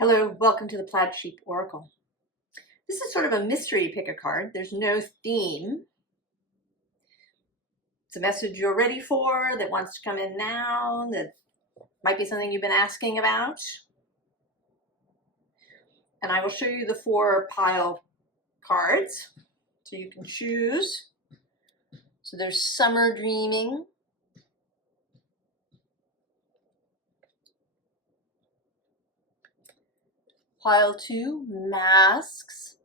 Hello, welcome to the Plaid Sheep Oracle. This is sort of a mystery pick a card. There's no theme. It's a message you're ready for, that wants to come in now, that might be something you've been asking about. And I will show you the 4 pile cards so you can choose. So there's Summer Dreaming. Pile 2, Masks.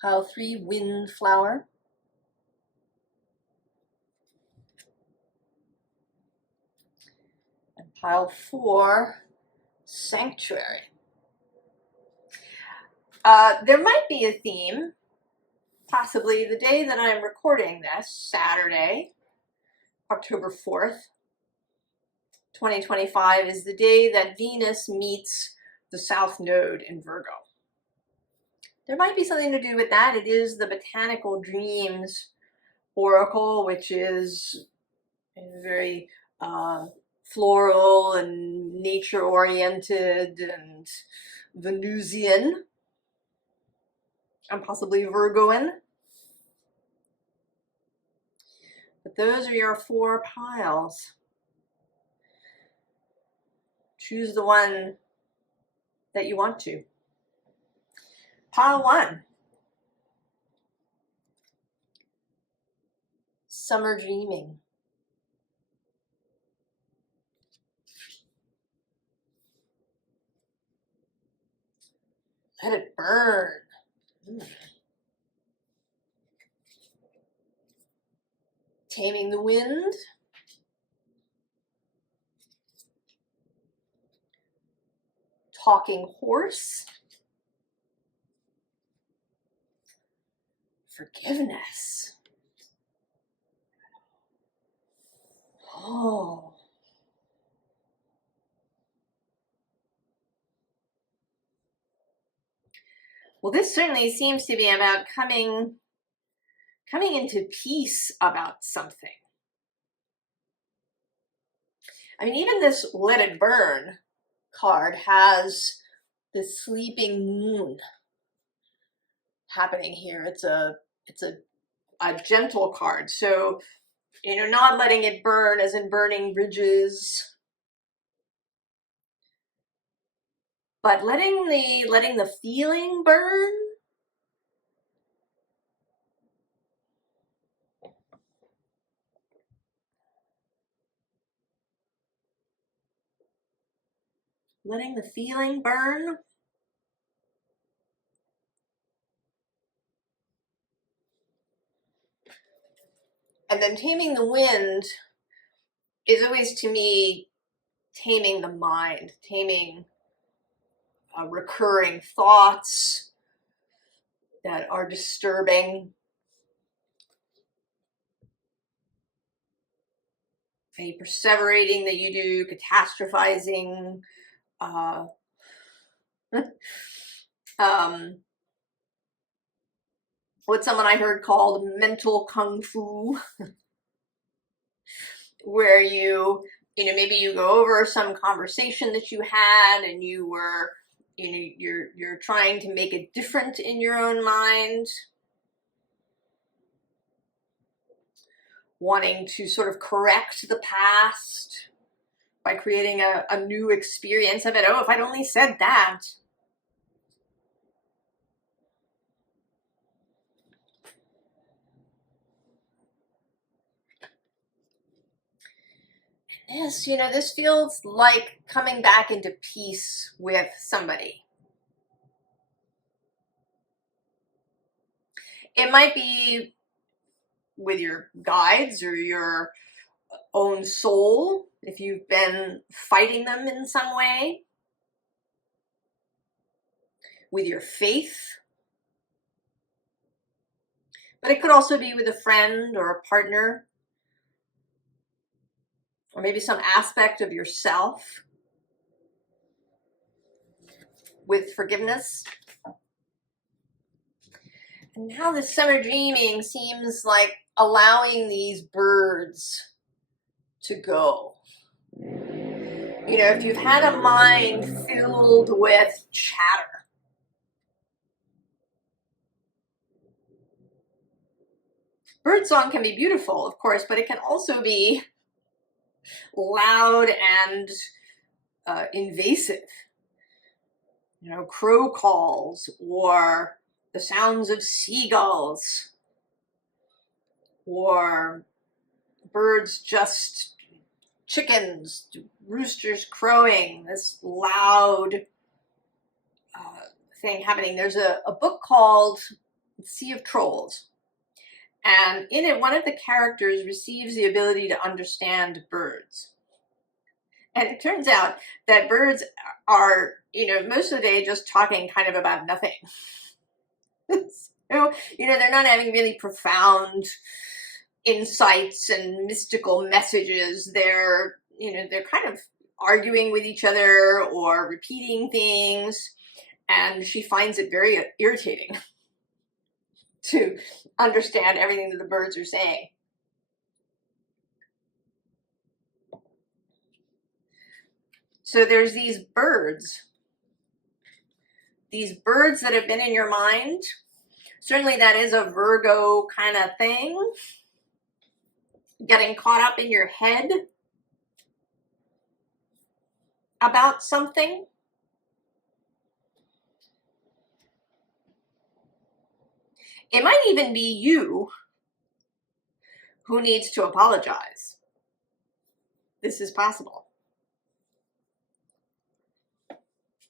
Pile 3, Windflower. And pile 4, Sanctuary. There might be a theme. Possibly the day that I'm recording this, Saturday, October 4th, 2025, is the day that Venus meets the South Node in Virgo. There might be something to do with that. It is the Botanical Dreams Oracle, which is very floral and nature-oriented and Venusian, and possibly Virgoan. But those are your 4 piles. Choose the one that you want to. Pile 1. Summer Dreaming. Let it burn. Taming the Wind. Talking Horse. Forgiveness. Oh. Well, this certainly seems to be about coming into peace about something. I mean, even this Let It Burn card has the sleeping moon happening here. It's a gentle card. So, not letting it burn as in burning bridges, but letting the feeling burn. Letting the feeling burn. And then taming the wind is always, to me, taming the mind, taming recurring thoughts that are disturbing. Any perseverating that you do, catastrophizing, what someone I heard called mental kung fu, where maybe you go over some conversation that you had and you were, you're trying to make it different in your own mind, wanting to sort of correct the past by creating a new experience of it. Oh, if I'd only said that. Yes, this feels like coming back into peace with somebody. It might be with your guides or your own soul, if you've been fighting them in some way, with your faith. But it could also be with a friend or a partner, or maybe some aspect of yourself, with forgiveness. And now this summer dreaming seems like allowing these birds to go. You know, if you've had a mind filled with chatter, birdsong can be beautiful, of course, but it can also be loud and invasive. You know, crow calls or the sounds of seagulls or birds just, chickens, roosters crowing, this loud thing happening. There's a book called Sea of Trolls, and in it one of the characters receives the ability to understand birds. And it turns out that birds are, you know, most of the day just talking kind of about nothing. So, you know, they're not having really profound insights and mystical messages. They're, you know, they're kind of arguing with each other or repeating things, and she finds it very irritating to understand everything that the birds are saying. So there's these birds that have been in your mind. Certainly that is a Virgo kind of thing. Getting caught up in your head about something. It might even be you who needs to apologize. This is possible.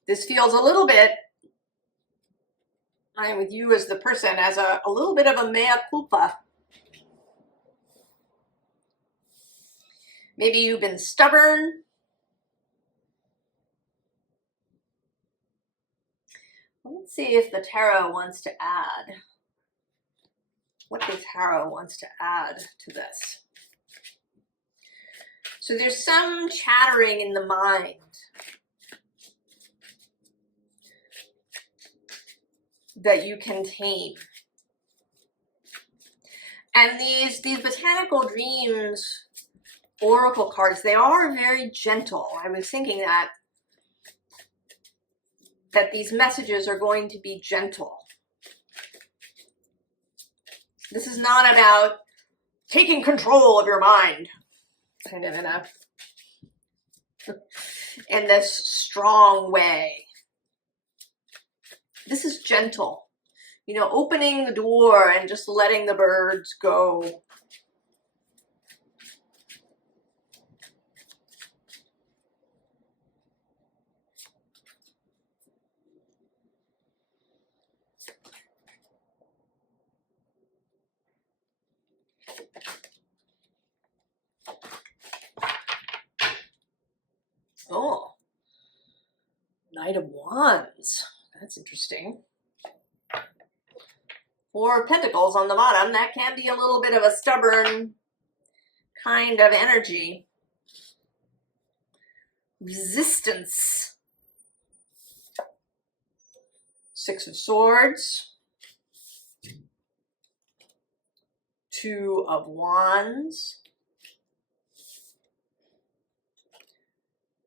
This feels a little bit, I'm with you as the person, as a little bit of a mea culpa. Maybe you've been stubborn. Let's see if the tarot wants to add. What the tarot wants to add to this. So there's some chattering in the mind. That you can tame. And these botanical dreams oracle cards, they are very gentle. I was thinking that these messages are going to be gentle. This is not about taking control of your mind, kind of in this strong way. This is gentle. You know, opening the door and just letting the birds go. Oh, Knight of Wands. That's interesting. 4 Pentacles on the bottom. That can be a little bit of a stubborn kind of energy. Resistance. 6 of Swords. 2 of Wands.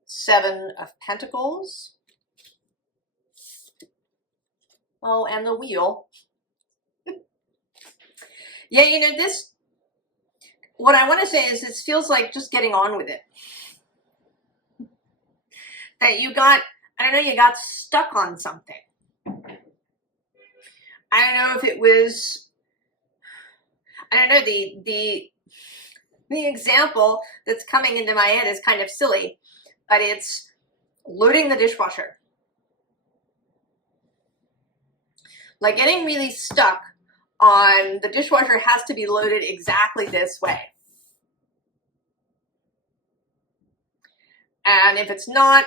7 of Pentacles. Oh, and the Wheel. Yeah, you know, this, what I want to say is this feels like just getting on with it. That you got, I don't know, you got stuck on something. I don't know if it was, I don't know, the example that's coming into my head is kind of silly, but it's loading the dishwasher. Like getting really stuck on the dishwasher has to be loaded exactly this way. And if it's not,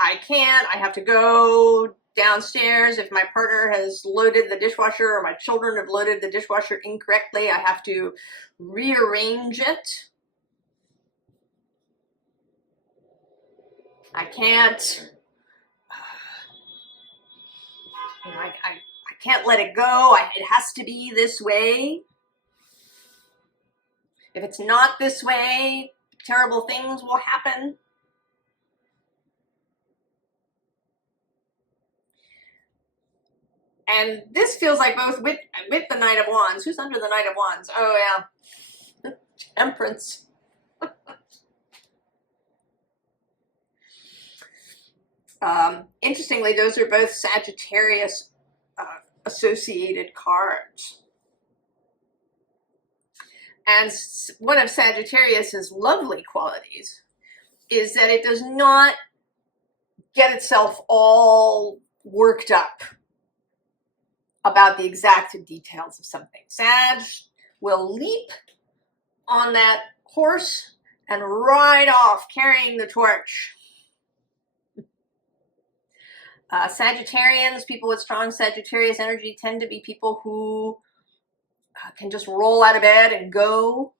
I can't. I have to go downstairs. If my partner has loaded the dishwasher or my children have loaded the dishwasher incorrectly, I have to rearrange it. I can't, you know, I can't let it go. It has to be this way. If it's not this way, terrible things will happen. And this feels like both with the Knight of Wands. Who's under the Knight of Wands? Oh yeah, Temperance. Interestingly, those are both Sagittarius associated cards. And one of Sagittarius's lovely qualities is that it does not get itself all worked up about the exact details of something. Sag will leap on that horse and ride off carrying the torch. Sagittarians, people with strong Sagittarius energy, tend to be people who can just roll out of bed and go.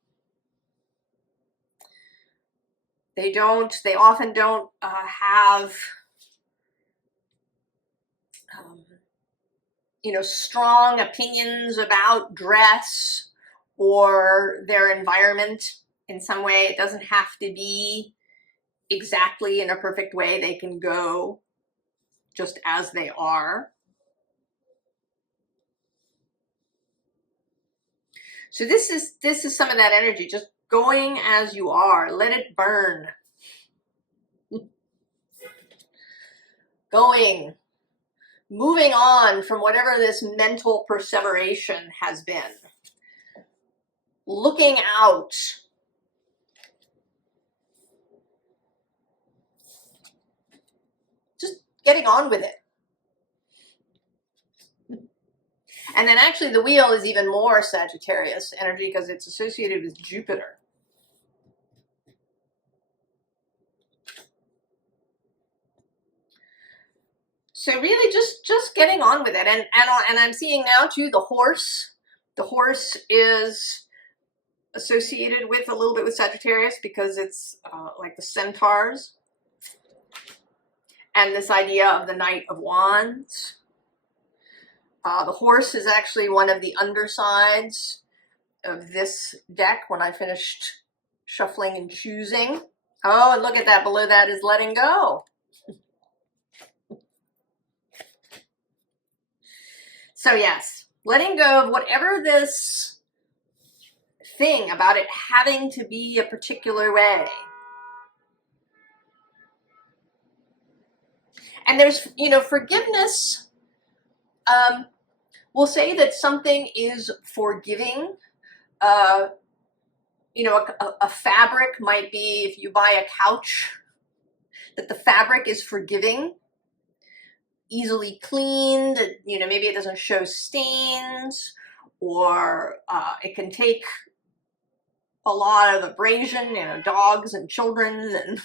They often don't have strong opinions about dress or their environment in some way. It doesn't have to be exactly in a perfect way. They can go just as they are. So this is some of that energy, just going as you are. Let it burn. Going. Moving on from whatever this mental perseveration has been. Looking out. Just getting on with it. And then actually the wheel is even more Sagittarius energy because it's associated with Jupiter. So really just getting on with it. And I'm seeing now too the horse. The horse is associated with a little bit with Sagittarius because it's like the centaurs. And this idea of the Knight of Wands. The horse is actually one of the undersides of this deck when I finished shuffling and choosing. Oh, and look at that. Below that is letting go. So yes, letting go of whatever this thing about it having to be a particular way. And there's, forgiveness. We'll say that something is forgiving. A fabric might be, if you buy a couch, that the fabric is forgiving, easily cleaned, maybe it doesn't show stains, or it can take a lot of abrasion, dogs and children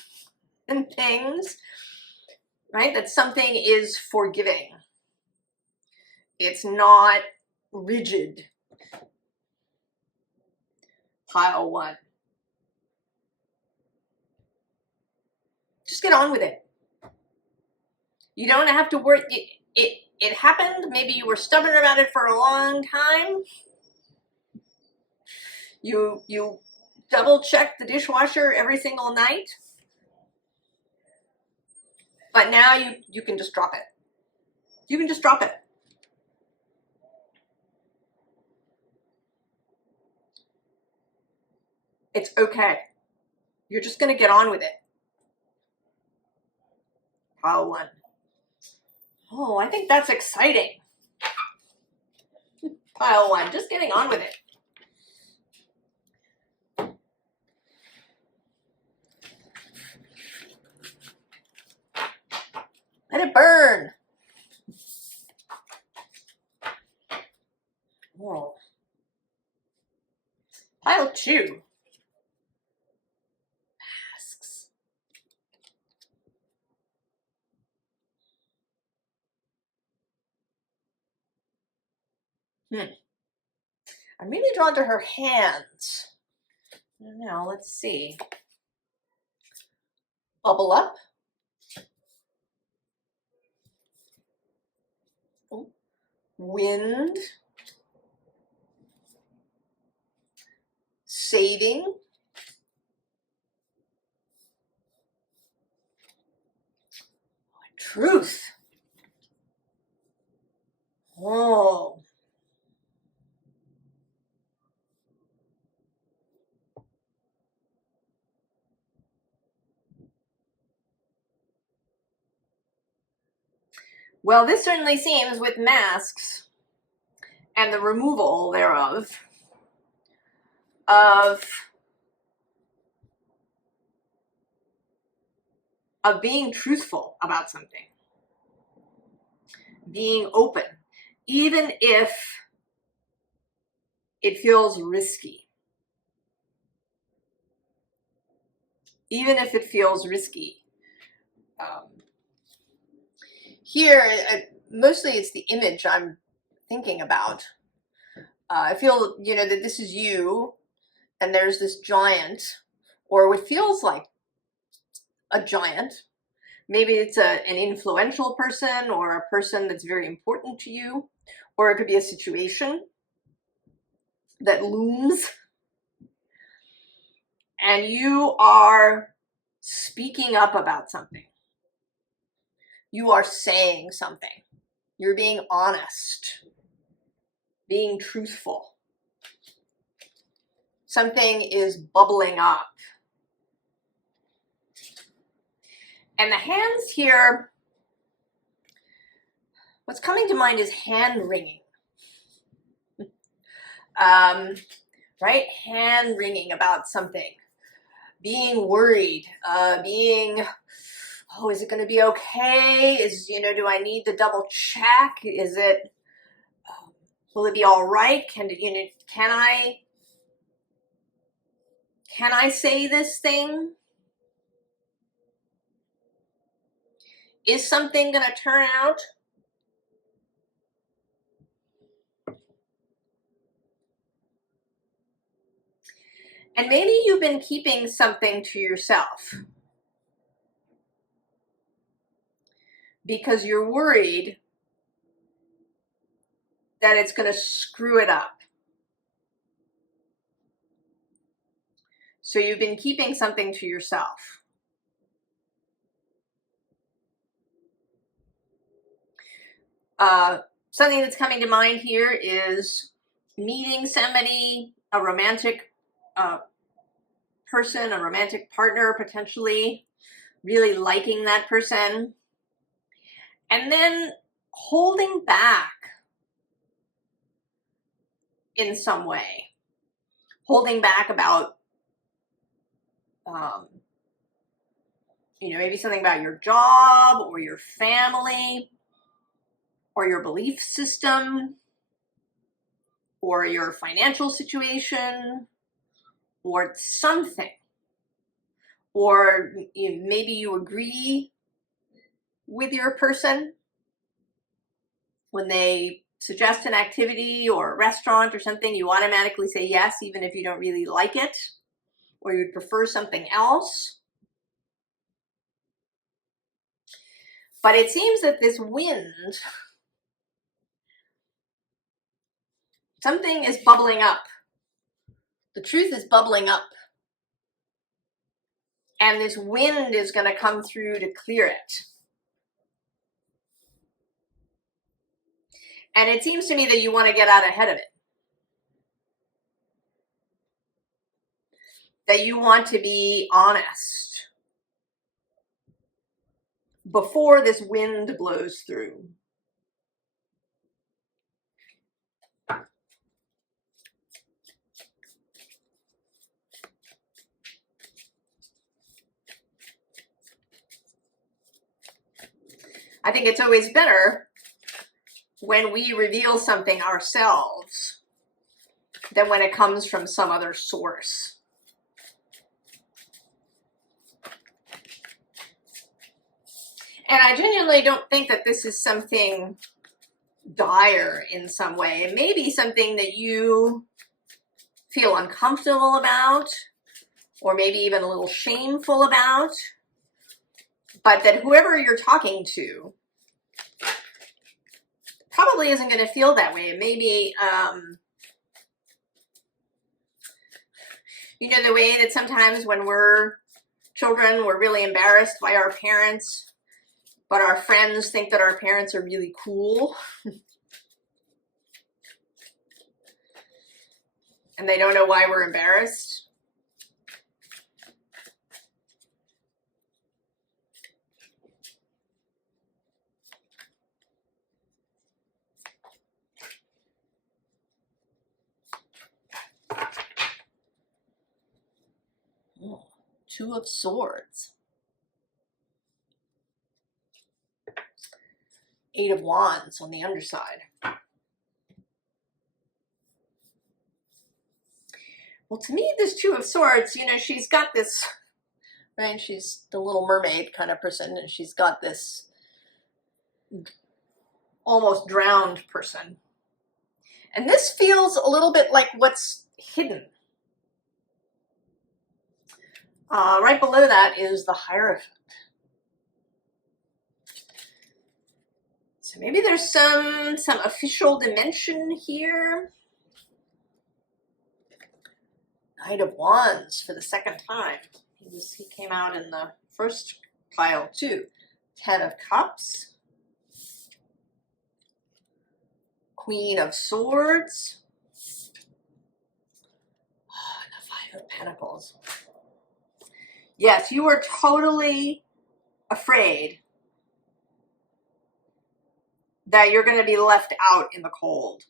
and things, right? That something is forgiving. It's not rigid. Pile one. Just get on with it. You don't have to worry. It happened. Maybe you were stubborn about it for a long time. You double check the dishwasher every single night. But now you can just drop it. You can just drop it. It's okay. You're just going to get on with it. Pile one. Oh, I think that's exciting. Pile one. Just getting on with it. Let it burn. Whoa. Pile two. Masks. I'm really drawn to her hands. Now, let's see. Bubble up. Oh. wind, saving, truth. Oh. Well, this certainly seems, with masks and the removal thereof, of being truthful about something, being open, even if it feels risky. Even if it feels risky. Here, mostly it's the image I'm thinking about. I feel, you know, that this is you, and there's this giant, or what feels like a giant. Maybe it's an influential person, or a person that's very important to you, or it could be a situation that looms, and you are speaking up about something. You are saying something. You're being honest, being truthful. Something is bubbling up. And the hands here, what's coming to mind is hand wringing. Right? Hand wringing about something. Being worried, being, oh, is it going to be okay? Do I need to double check? Is it, will it be all right? Can I say this thing? Is something going to turn out? And maybe you've been keeping something to yourself because you're worried that it's going to screw it up. So you've been keeping something to yourself. Something that's coming to mind here is meeting somebody, a romantic person, a romantic partner potentially, really liking that person, and then holding back in some way. Holding back about, maybe something about your job or your family or your belief system or your financial situation or something. Or maybe you agree with your person when they suggest an activity or a restaurant or something, you automatically say yes, even if you don't really like it, or you'd prefer something else. But it seems that this wind, something is bubbling up. The truth is bubbling up. And this wind is going to come through to clear it. And it seems to me that you want to get out ahead of it. That you want to be honest before this wind blows through. I think it's always better when we reveal something ourselves than when it comes from some other source. And I genuinely don't think that this is something dire in some way. It may be something that you feel uncomfortable about, or maybe even a little shameful about, but that whoever you're talking to probably isn't going to feel that way. Maybe, you know, the way that sometimes when we're children, we're really embarrassed by our parents, but our friends think that our parents are really cool. And they don't know why we're embarrassed. Oh, Two of Swords. Eight of Wands on the underside. Well, to me, this Two of Swords, you know, she's got this, right? She's the Little Mermaid kind of person, and she's got this almost drowned person. And this feels a little bit like what's hidden. Right below that is the Hierophant. So maybe there's some official dimension here. Knight of Wands for the second time. He came out in the first pile too. Ten of Cups. Queen of Swords. Oh, and the Five of Pentacles. Yes, you are totally afraid that you're going to be left out in the cold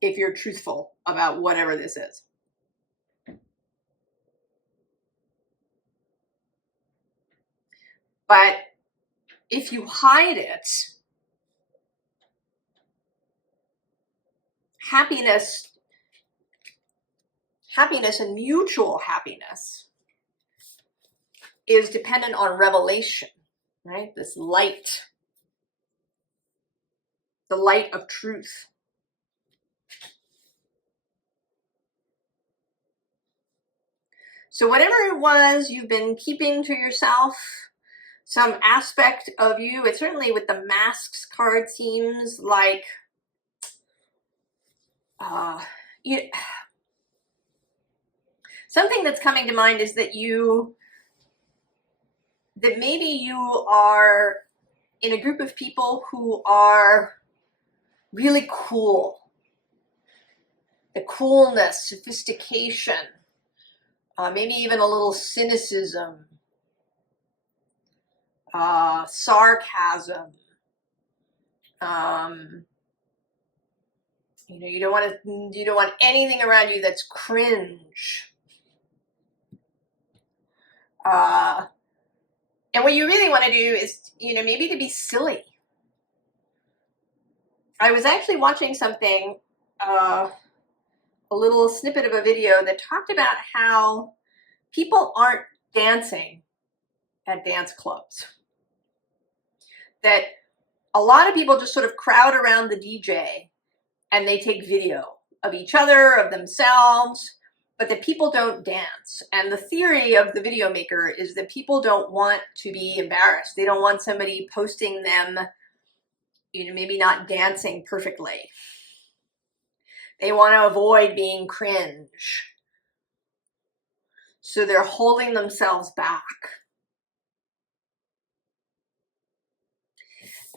if you're truthful about whatever this is. But if you hide it, happiness and mutual happiness is dependent on revelation, right? This light, the light of truth. So whatever it was you've been keeping to yourself, some aspect of you, it certainly with the Masks card seems like something that's coming to mind is that maybe you are in a group of people who are really cool. The coolness, sophistication, maybe even a little cynicism, sarcasm. You know, you don't want anything around you that's cringe. And what you really want to do is, you know, maybe to be silly. I was actually watching something, a little snippet of a video that talked about how people aren't dancing at dance clubs. That a lot of people just sort of crowd around the DJ and they take video of each other, of themselves, but that people don't dance. And the theory of the video maker is that people don't want to be embarrassed. They don't want somebody posting them, you know, maybe not dancing perfectly. They want to avoid being cringe. So they're holding themselves back.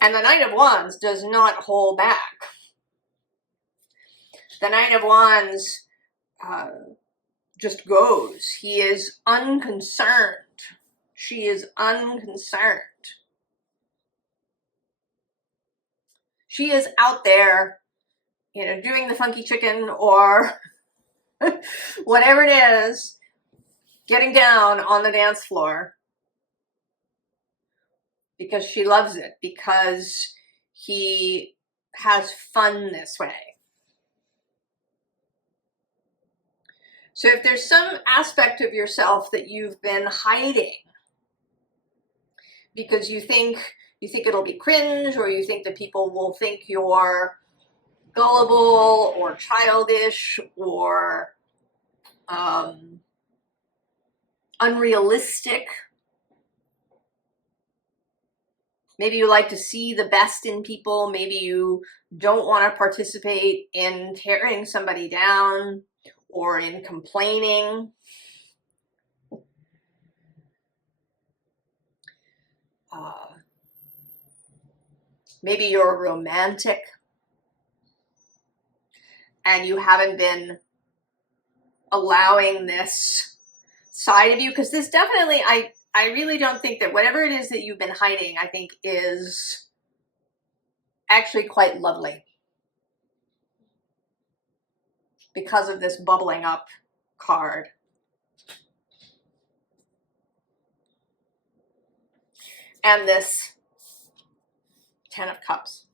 And the Knight of Wands does not hold back. The Knight of Wands just goes. He is unconcerned. She is unconcerned. She is out there, you know, doing the funky chicken or whatever it is, getting down on the dance floor because she loves it, because he has fun this way. So if there's some aspect of yourself that you've been hiding because you think it'll be cringe, or you think that people will think you're gullible or childish or unrealistic, Maybe you like to see the best in people. Maybe you don't want to participate in tearing somebody down or in complaining. Maybe you're romantic and you haven't been allowing this side of you, because this definitely, I really don't think that whatever it is that you've been hiding, I think is actually quite lovely because of this bubbling up card. And this 10 of Cups.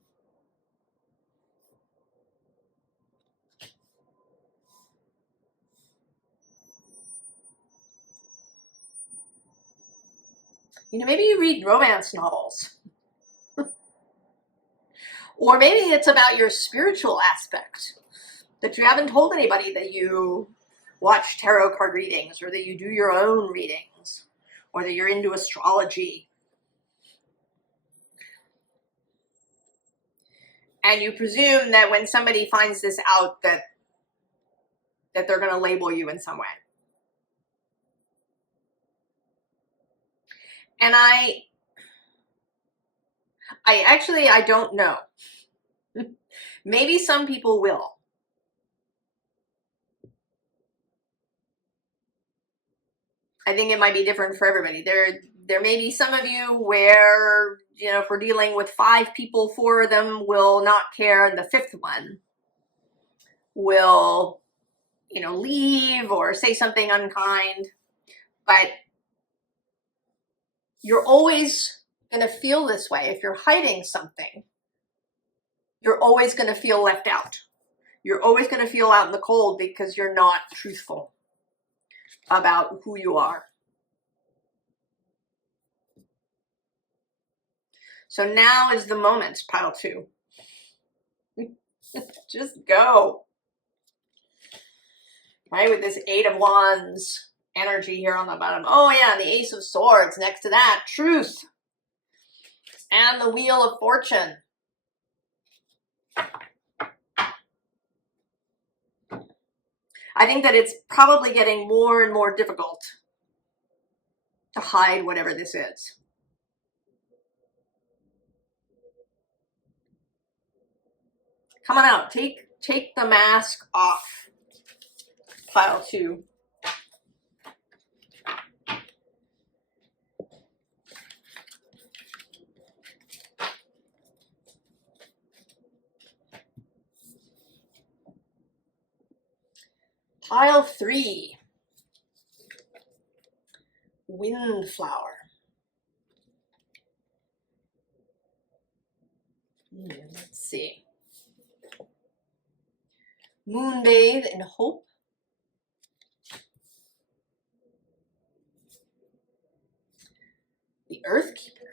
You know, maybe you read romance novels. Or maybe it's about your spiritual aspect, that you haven't told anybody that you watch tarot card readings, or that you do your own readings, or that you're into astrology. And you presume that when somebody finds this out, that they're going to label you in some way. And I don't know. Maybe some people will. I think it might be different for everybody. There may be some of you where, you know, if we're dealing with 5 people, 4 of them will not care, and the 5th one will, you know, leave or say something unkind. But you're always going to feel this way. If you're hiding something, you're always going to feel left out. You're always going to feel out in the cold because you're not truthful about who you are. So now is the moment, pile 2. Just go. Right, with this 8 of Wands energy here on the bottom. Oh yeah, and the Ace of Swords next to that. Truth. And the Wheel of Fortune. I think that it's probably getting more and more difficult to hide whatever this is. Come on out. Take the mask off. Pile 2. Pile 3. Windflower. Let's see. Moonbathe in Hope. The Earthkeeper.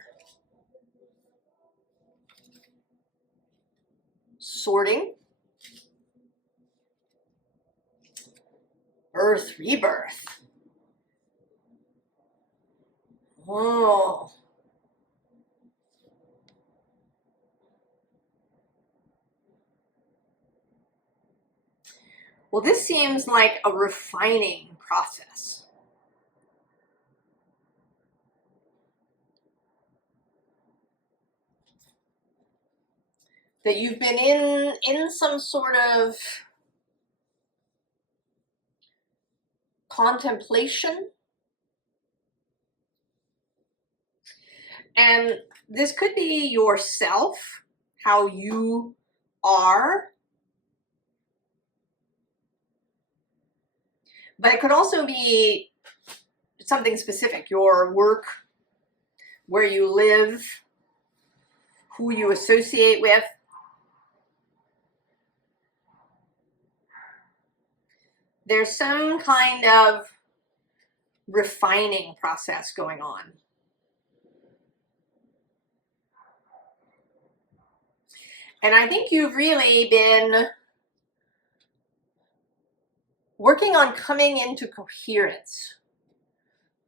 Sorting. Earth Rebirth. Oh. Well, this seems like a refining process. That you've been in some sort of contemplation. And this could be yourself, how you are. But it could also be something specific, your work, where you live, who you associate with. There's some kind of refining process going on. And I think you've really been working on coming into coherence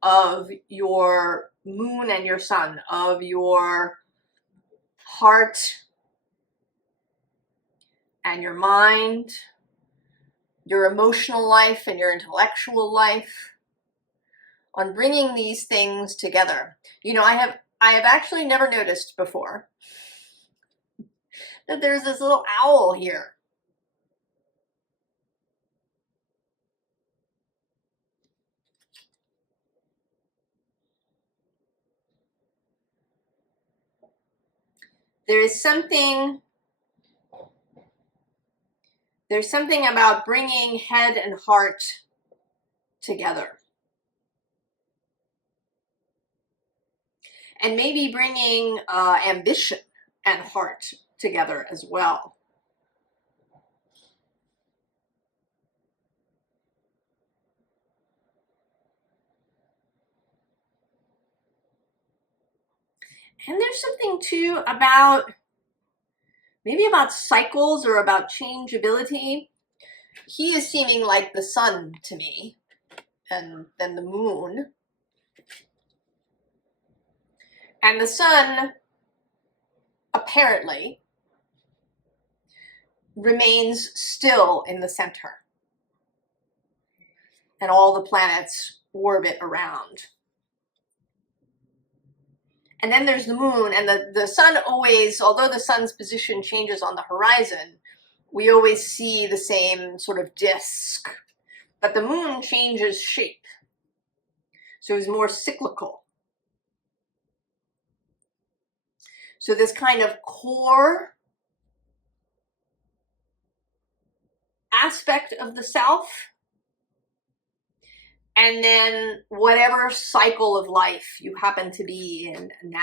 of your moon and your sun, of your heart and your mind, your emotional life and your intellectual life, on bringing these things together. You know, I have actually never noticed before that there's this little owl here. There's something about bringing head and heart together. And maybe bringing ambition and heart together as well. And there's something too about, maybe about cycles or about changeability. He is seeming like the sun to me, and then the moon. And the sun apparently remains still in the center, and all the planets orbit around. And then there's the moon, and the sun always, although the sun's position changes on the horizon, we always see the same sort of disk. But the moon changes shape, so it's more cyclical. So this kind of core aspect of the self, and then whatever cycle of life you happen to be in now.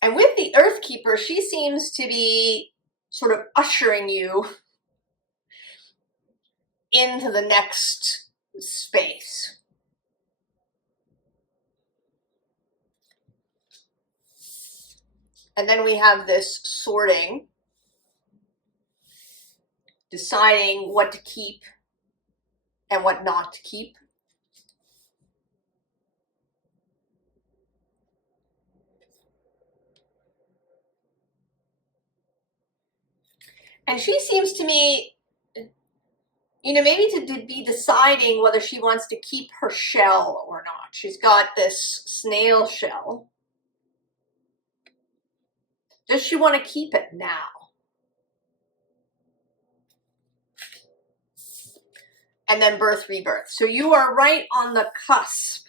And with the Earth Keeper, she seems to be sort of ushering you into the next space. And then we have this sorting, deciding what to keep and what not to keep. And she seems to me, you know, maybe to be deciding whether she wants to keep her shell or not. She's got this snail shell. Does she want to keep it now? And then birth, rebirth. So you are right on the cusp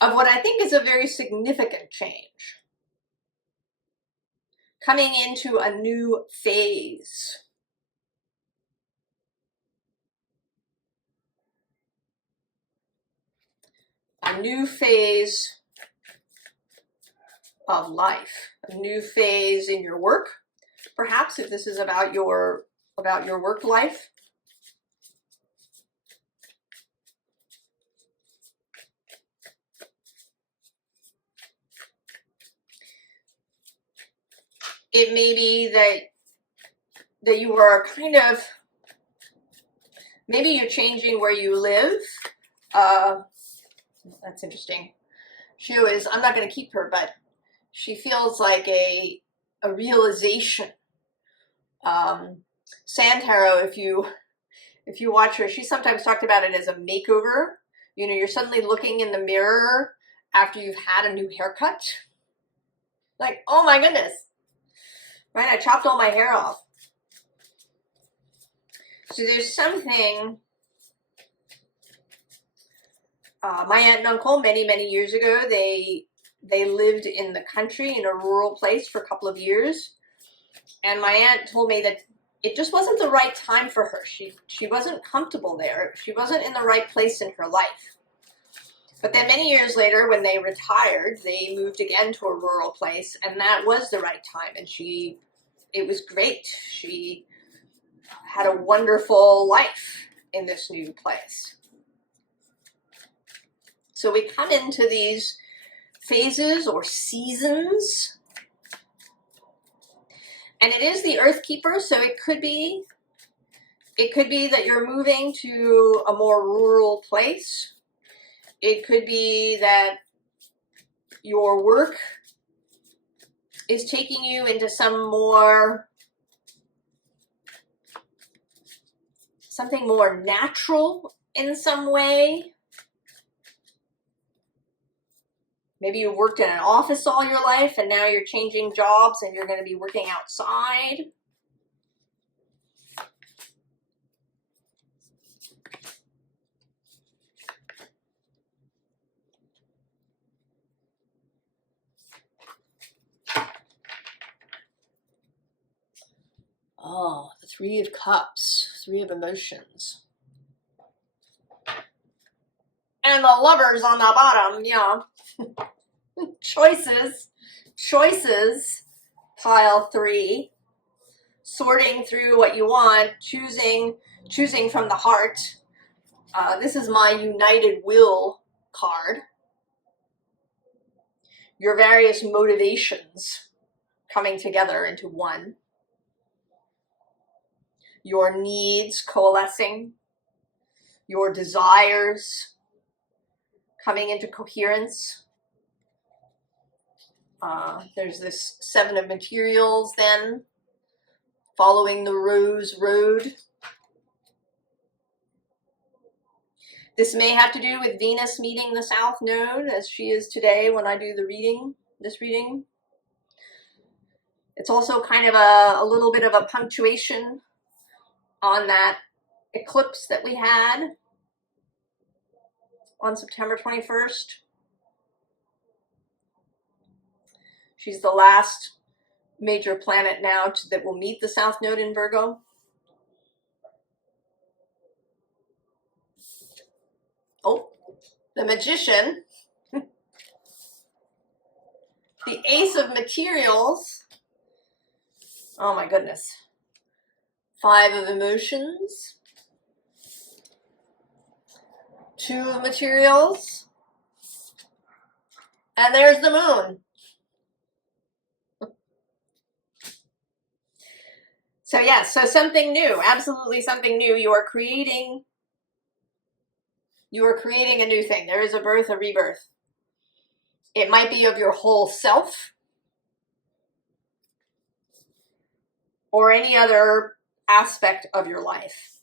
of what I think is a very significant change. Coming into a new phase. A new phase of life. A new phase in your work, perhaps, if this is about your work life. It may be that you are kind of, maybe you're changing where you live. That's interesting. She always, I'm not going to keep her, but she feels like a realization. Sand Tarot, if you watch her, she sometimes talked about it as a makeover. You know, you're suddenly looking in the mirror after you've had a new haircut. Like, oh my goodness. Right, I chopped all my hair off. So there's something, my aunt and uncle, many years ago, they lived in the country in a rural place for a couple of years. And my aunt told me that it just wasn't the right time for her. She wasn't comfortable there. She wasn't in the right place in her life. But then many years later, when they retired, they moved again to a rural place, and that was the right time. And it was great. She had a wonderful life in this new place. So we come into these phases or seasons, and it is the Earth Keeper, so it could be It could be that you're moving to a more rural place. It could be that your work is taking you into something more natural in some way. Maybe you worked in an office all your life and now you're changing jobs and you're going to be working outside. Oh, the Three of Cups, Three of Emotions. And the Lovers on the bottom, yeah. Choices, pile 3. Sorting through what you want, choosing from the heart. This is my United Will card. Your various motivations coming together into one. Your needs coalescing. Your desires coming into coherence. There's this 7 of materials then, following the rose road. This may have to do with Venus meeting the South Node, as she is today when I do the reading, this reading. It's also kind of a little bit of a punctuation on that eclipse that we had on September 21st. She's the last major planet now that will meet the South Node in Virgo. Oh, the Magician. The Ace of Materials. Oh my goodness. 5 of Emotions. 2 of Materials. And there's the Moon. So yes, so something new, absolutely something new. You are creating a new thing. There is a birth, a rebirth. It might be of your whole self or any other aspect of your life.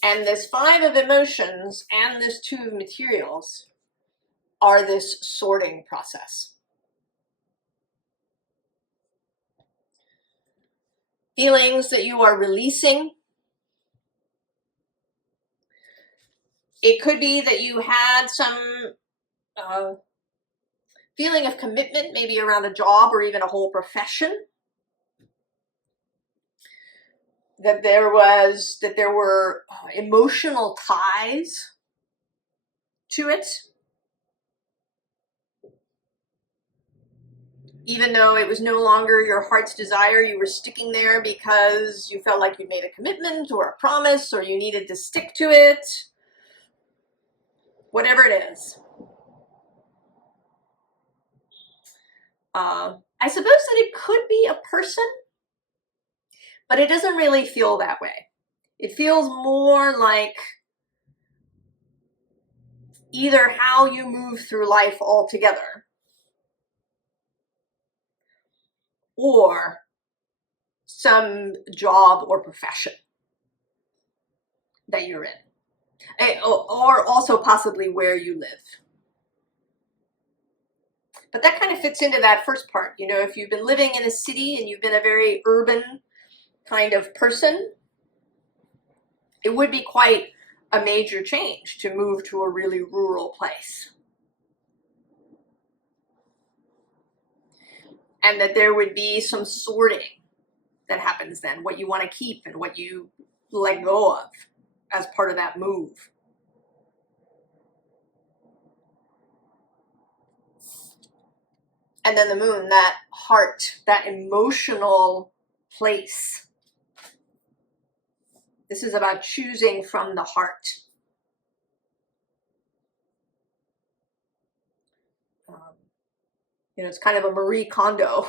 And this 5 of Emotions and this 2 of Materials are this sorting process. Feelings that you are releasing. It could be that you had some feeling of commitment, maybe around a job or even a whole profession. That there were emotional ties to it. Even though it was no longer your heart's desire, you were sticking there because you felt like you made a commitment or a promise or you needed to stick to it. Whatever it is. I suppose that it could be a person, but it doesn't really feel that way. It feels more like either how you move through life altogether or some job or profession that you're in, or also possibly where you live. But that kind of fits into that first part. You know, if you've been living in a city and you've been a very urban kind of person, it would be quite a major change to move to a really rural place. And that there would be some sorting that happens then, what you want to keep and what you let go of as part of that move. And then the Moon, that heart, that emotional place. This is about choosing from the heart. You know, it's kind of a Marie Kondo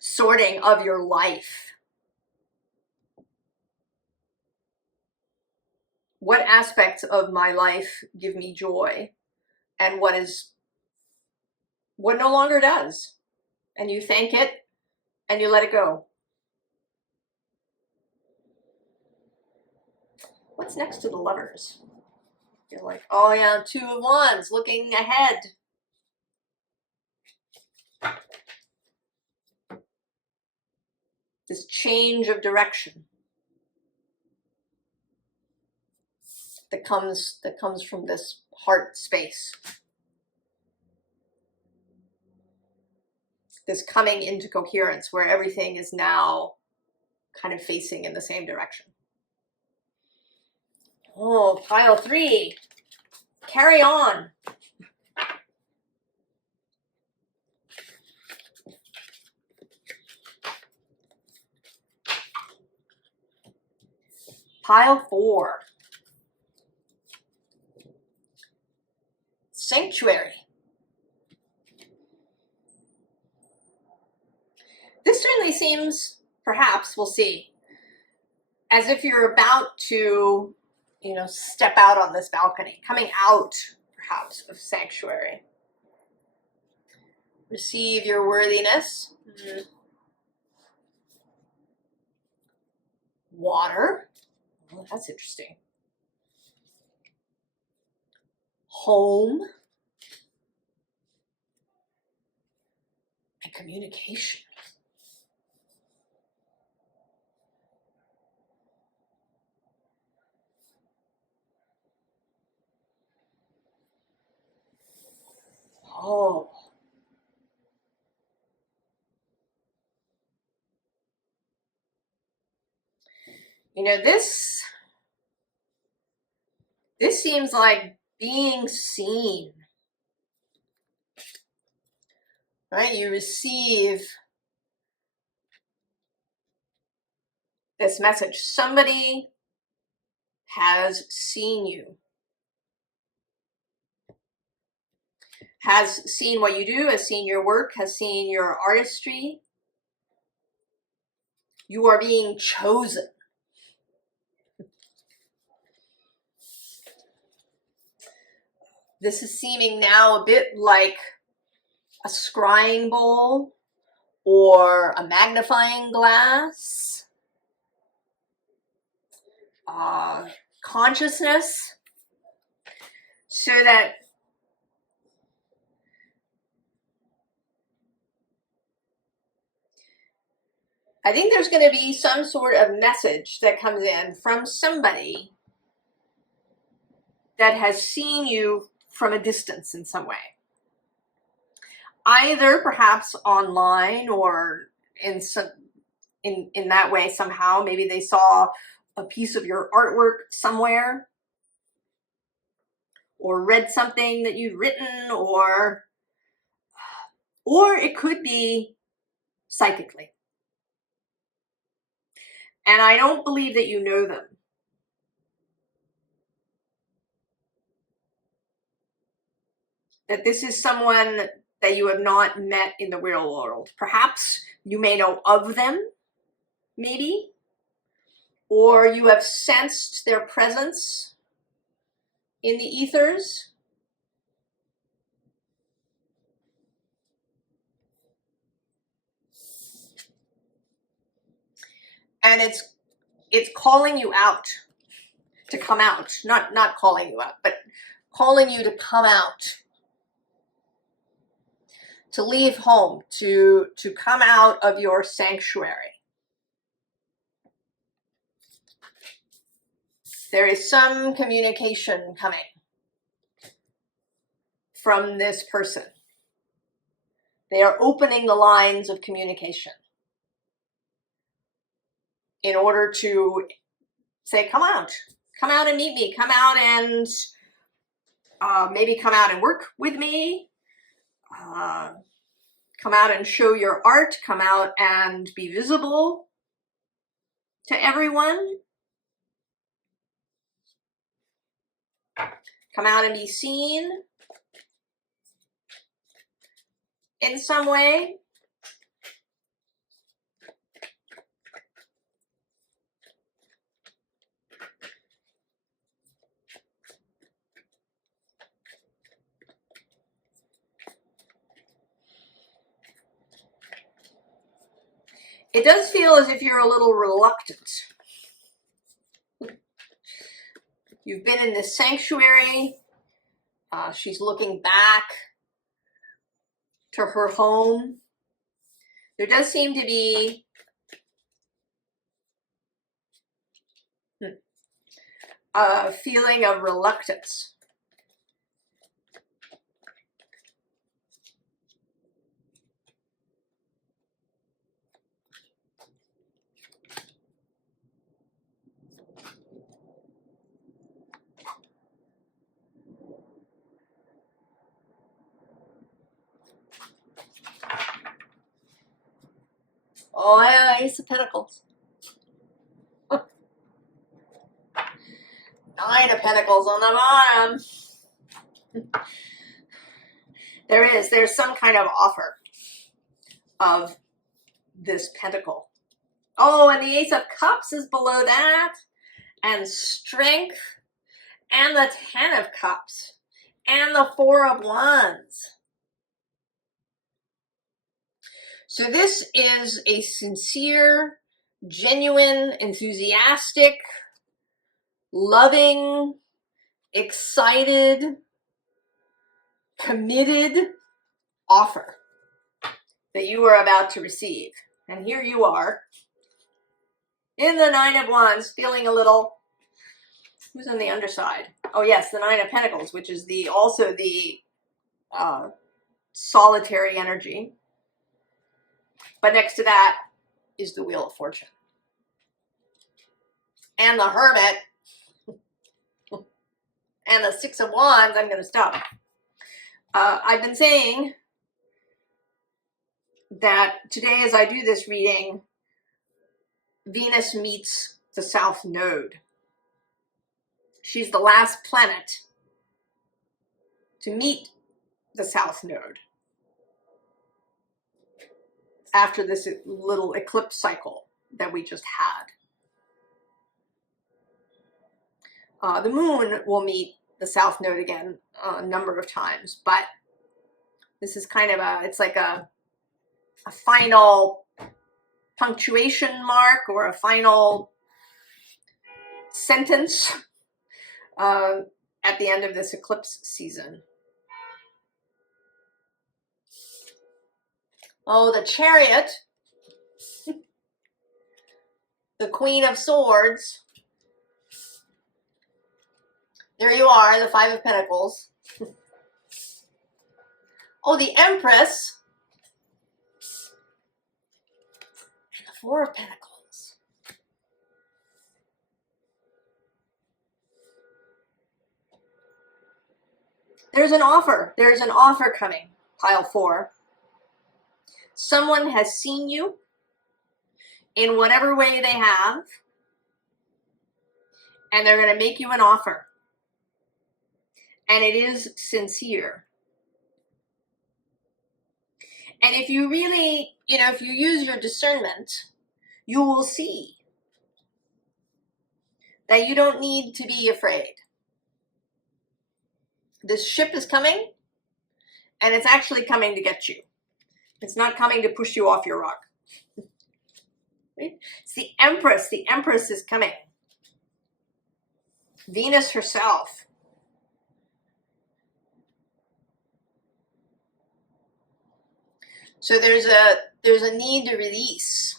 sorting of your life. What aspects of my life give me joy, and what no longer does? And you thank it and you let it go. What's next to the Lovers? You're like, oh yeah, Two of Wands, looking ahead. This change of direction that comes from this heart space. This coming into coherence where everything is now kind of facing in the same direction. Oh, pile 3. Carry on. Pile 4. Sanctuary. This certainly seems, perhaps, we'll see, as if you're about to, you know, step out on this balcony, coming out, perhaps, of sanctuary. Receive your worthiness. Water. Oh, that's interesting. Home. And communication. Oh. You know, this seems like being seen. Right? You receive this message. Somebody has seen you. Has seen what you do, has seen your work, has seen your artistry. You are being chosen. This is seeming now a bit like a scrying bowl or a magnifying glass. Consciousness. So that I think there's going to be some sort of message that comes in from somebody that has seen you from a distance in some way. Either perhaps online or in that way somehow. Maybe they saw a piece of your artwork somewhere, or read something that you've written, or it could be psychically. And I don't believe that you know them. That this is someone that you have not met in the real world. Perhaps you may know of them, maybe, or you have sensed their presence in the ethers. And it's calling you out, to come out. Not calling you out, but calling you to come out. To leave home, to come out of your sanctuary. There is some communication coming from this person. They are opening the lines of communication in order to say, come out and meet me, come out and maybe come out and work with me, come out and show your art, come out and be visible to everyone, come out and be seen in some way. It does feel as if you're a little reluctant. You've been in this sanctuary. She's looking back to her home. There does seem to be a feeling of reluctance. Oh, yeah, Ace of Pentacles. 9 of Pentacles on the bottom. There's some kind of offer of this pentacle. Oh, and the Ace of Cups is below that, and Strength, and the 10 of Cups, and the 4 of Wands. So this is a sincere, genuine, enthusiastic, loving, excited, committed offer that you are about to receive. And here you are in the 9 of Wands, feeling a little, who's on the underside? Oh yes, the 9 of Pentacles, which is also the solitary energy. But next to that is the Wheel of Fortune. And the Hermit. And the 6 of Wands. I'm going to stop. I've been saying that today as I do this reading, Venus meets the South Node. She's the last planet to meet the South Node after this little eclipse cycle that we just had. The moon will meet the South Node again a number of times, but this is kind of it's like a final punctuation mark or a final sentence at the end of this eclipse season. Oh, the Chariot, the Queen of Swords. There you are, the 5 of Pentacles. Oh, the Empress. And the 4 of Pentacles. There's an offer. There's an offer coming, pile 4. Someone has seen you in whatever way they have, and they're going to make you an offer. And it is sincere. And if you really, if you use your discernment, you will see that you don't need to be afraid. This ship is coming, and it's actually coming to get you. It's not coming to push you off your rock. Right? It's the Empress. The Empress is coming. Venus herself. So there's a need to release.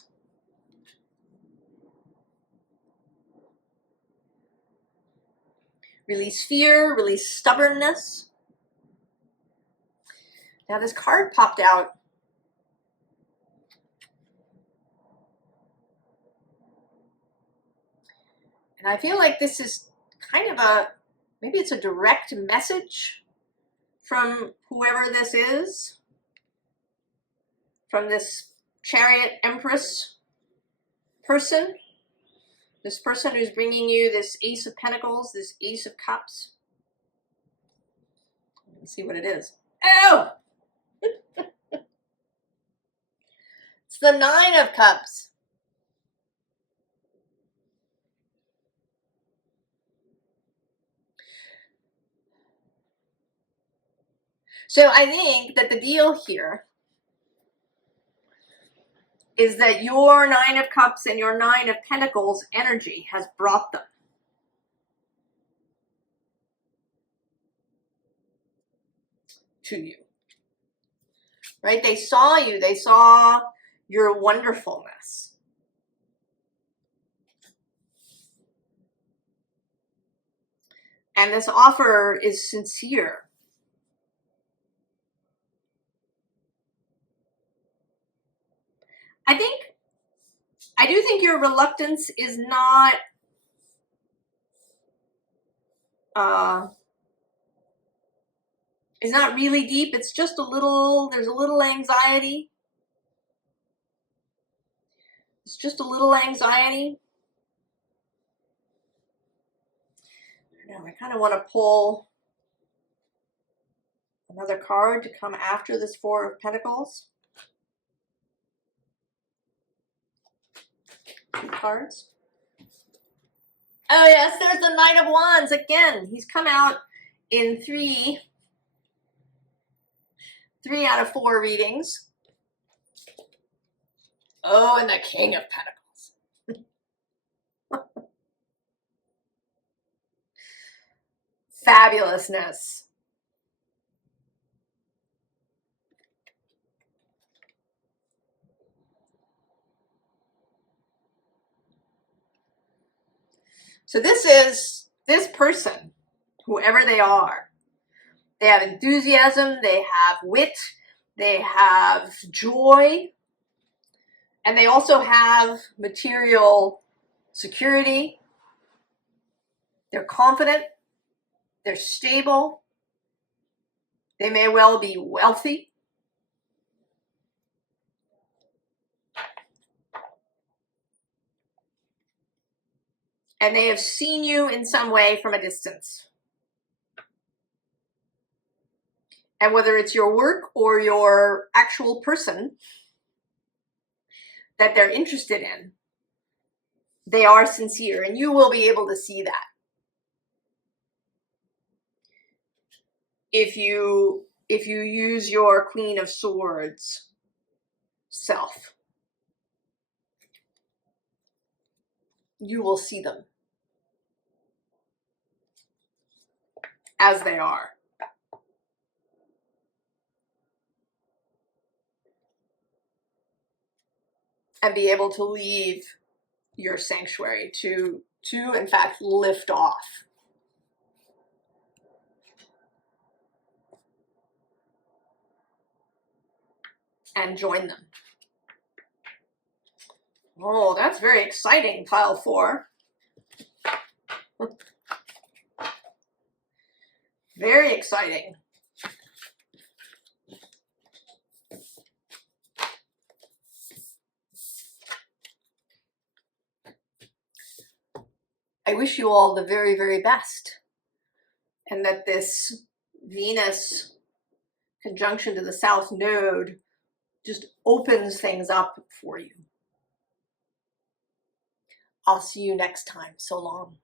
Release fear, release stubbornness. Now this card popped out. And I feel like this is kind of maybe it's a direct message from whoever this is. From this Chariot Empress person. This person who's bringing you this Ace of Pentacles, this Ace of Cups. Let's see what it is. Oh! It's the 9 of Cups. So I think that the deal here is that your Nine of Cups and your Nine of Pentacles energy has brought them. To you. Right? They saw you. They saw your wonderfulness. And this offer is sincere. I do think your reluctance is not really deep. It's just a little, there's a little anxiety. It's just a little anxiety. Now I kind of want to pull another card to come after this Four of Pentacles. 2 cards. Oh yes, there's the Knight of Wands again. He's come out in 3 out of 4 readings. Oh, and the King of Pentacles. Fabulousness. So this person, whoever they are, they have enthusiasm, they have wit, they have joy, and they also have material security. They're confident, they're stable, they may well be wealthy. And they have seen you in some way from a distance. And whether it's your work or your actual person that they're interested in, they are sincere, and you will be able to see that. If you use your Queen of Swords self, you will see them as they are. And be able to leave your sanctuary to in fact lift off. And join them. Oh, that's very exciting, pile 4. Very exciting. I wish you all the very, very best. And that this Venus conjunction to the South Node just opens things up for you. I'll see you next time. So long.